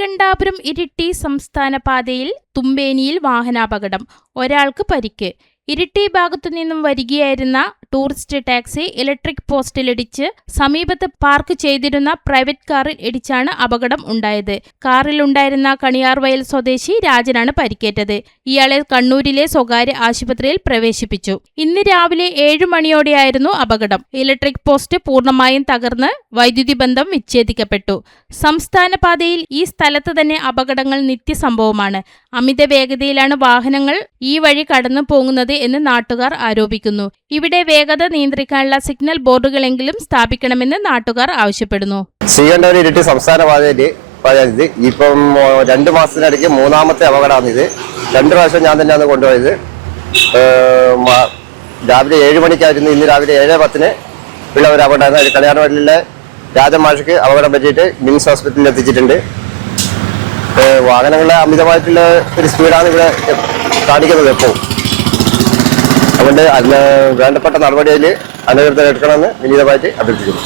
ശ്രീകണ്ഠാപുരം ഇരിട്ടി സംസ്ഥാന പാതയിൽ തുമ്പേനിയിൽ വാഹനാപകടം. ഒരാൾക്ക് പരിക്ക്. ഇരിട്ടി ഭാഗത്തുനിന്നും വരികയായിരുന്ന ടൂറിസ്റ്റ് ടാക്സി ഇലക്ട്രിക് പോസ്റ്റിലിടിച്ച് സമീപത്ത് പാർക്ക് ചെയ്തിരുന്ന പ്രൈവറ്റ് കാറിൽ ഇടിച്ചാണ് അപകടം ഉണ്ടായത്. കാറിലുണ്ടായിരുന്ന കണിയാർവയൽ സ്വദേശി രാജനാണ് പരിക്കേറ്റത്. ഇയാളെ കണ്ണൂരിലെ സ്വകാര്യ ആശുപത്രിയിൽ പ്രവേശിപ്പിച്ചു. ഇന്ന് രാവിലെ 7 മണിയോടെയായിരുന്നു അപകടം. ഇലക്ട്രിക് പോസ്റ്റ് പൂർണ്ണമായും തകർന്ന് വൈദ്യുതി ബന്ധം വിച്ഛേദിക്കപ്പെട്ടു. സംസ്ഥാന പാതയിൽ ഈ സ്ഥലത്ത് തന്നെ അപകടങ്ങൾ നിത്യസംഭവമാണ്. അമിത വേഗതയിലാണ് വാഹനങ്ങൾ ഈ വഴി കടന്നു പോകുന്നത് എന്ന് നാട്ടുകാർ ആരോപിക്കുന്നു. ഇവിടെ വേഗത നിയന്ത്രിക്കാനുള്ള സിഗ്നൽ ബോർഡുകളെങ്കിലും സ്ഥാപിക്കണമെന്ന് നാട്ടുകാർ ആവശ്യപ്പെടുന്നു. ശ്രീകണ്ഠാപുരം ഇരിട്ടി സംസ്ഥാന പാതയിൽ ഇപ്പം 2 മാസത്തിനിടയ്ക്ക് 3ാമത്തെ അപകടമാണ് ഇത്. 2 പ്രാവശ്യം ഞാൻ തന്നെയാണ് കൊണ്ടുപോയത്. രാവിലെ 7 മണിക്കായിരുന്നു. ഇന്ന് രാവിലെ 7:10 ഉള്ള ഒരു അപകടമാണ്. കല്യാണവയലിലെ രാജമാഷക്ക് അപകടം പറ്റിയിട്ട് മിംസ് ഹോസ്പിറ്റലിൽ എത്തിച്ചിട്ടുണ്ട്. വാഹനങ്ങളുടെ അമിതമായിട്ടുള്ള ഒരു സ്പീഡാണ് ഇവിടെ കാണിക്കുന്നത് എപ്പോൾ. അതുകൊണ്ട് അതിന് വേണ്ടപ്പെട്ട നടപടിയിൽ അധികൃതർ എടുക്കണമെന്ന് വിനീതമായിട്ട് അഭ്യർത്ഥിക്കുന്നു.